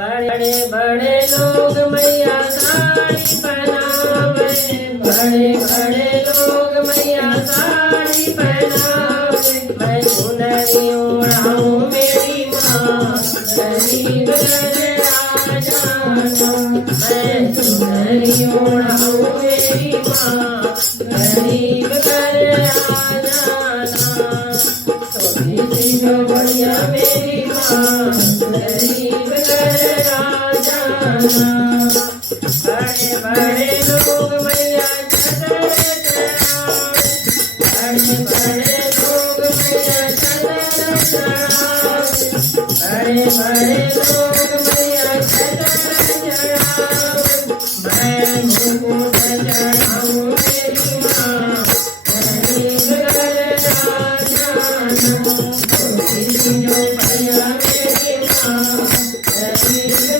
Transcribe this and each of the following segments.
बड़े बड़े लोग मैया साड़ी पहनावे, बड़े बड़े लोग मैया साड़ी पहनावे। मैं चुनरी ओढ़ाऊं मेरी माँ, गरीब घर आ जाना। मैं चुनरी ओढ़ाऊं मेरी माँ, गरीब घर आ जाना। छोटी सी जो बढ़िया मेरी माँ, गरीब बड़े बड़े लोग मैया चदर चढ़ावे, बड़े बड़े लोग मैया चदर चढ़ावे, बड़े बड़े लोग मैया चदर चढ़ावे। मैं मुकुट चढ़ाऊं मेरी माँ, गरीब घर आ जाना। छोटी सी जो बढ़िया मेरी माँ, गरीब घर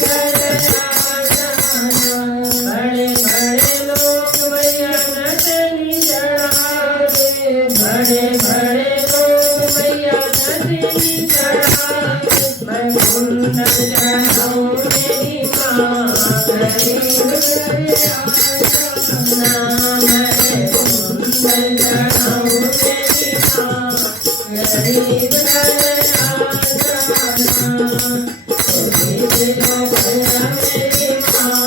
बड़े बड़े लोग मैया नंदनी चढ़ावे, बड़े बड़े लोग मैया नंदनी चढ़ावे। मैं कुंडल चढ़ाऊं मेरी माँ, गरीब घर आ जाना। मैं कुंडल चढ़ाऊं मेरी माँ, गरीब घर आ जाना। छोटी सी जो बढ़िया मेरी माँ,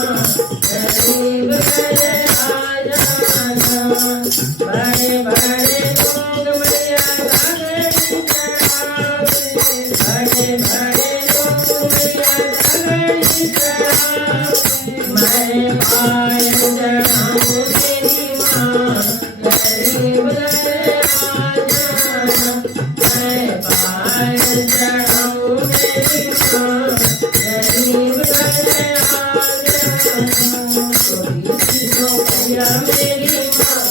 गरीब घर आ जाना। बड़े बड़े लोग मैया घाघरी चढ़ावे, बड़े बड़े लोग मैया घाघरी चढ़ावे। मैं पायल चढ़ाऊं मेरी माँ, गरीब घर आ जाना। मैं पायल चढ़ाऊं मेरी माँ, गरीब घर आ जाना। मेरी माँ,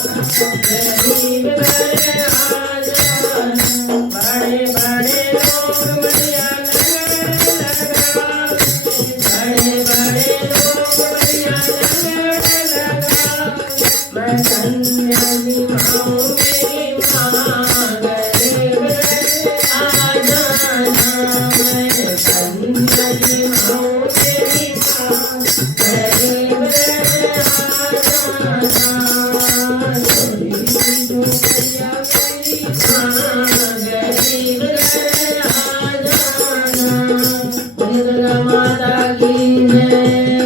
गरीब घर आ जाना। बड़े बड़े लोग मैया लगन लगावे, बड़े बड़े लोग मैया लगन लगावे। मैं कन्या निभाऊं मेरी माँ, गरीब घर आ जाना। मैं कन्या निभाऊं मेरी माँ, गरीब घर आ जाना।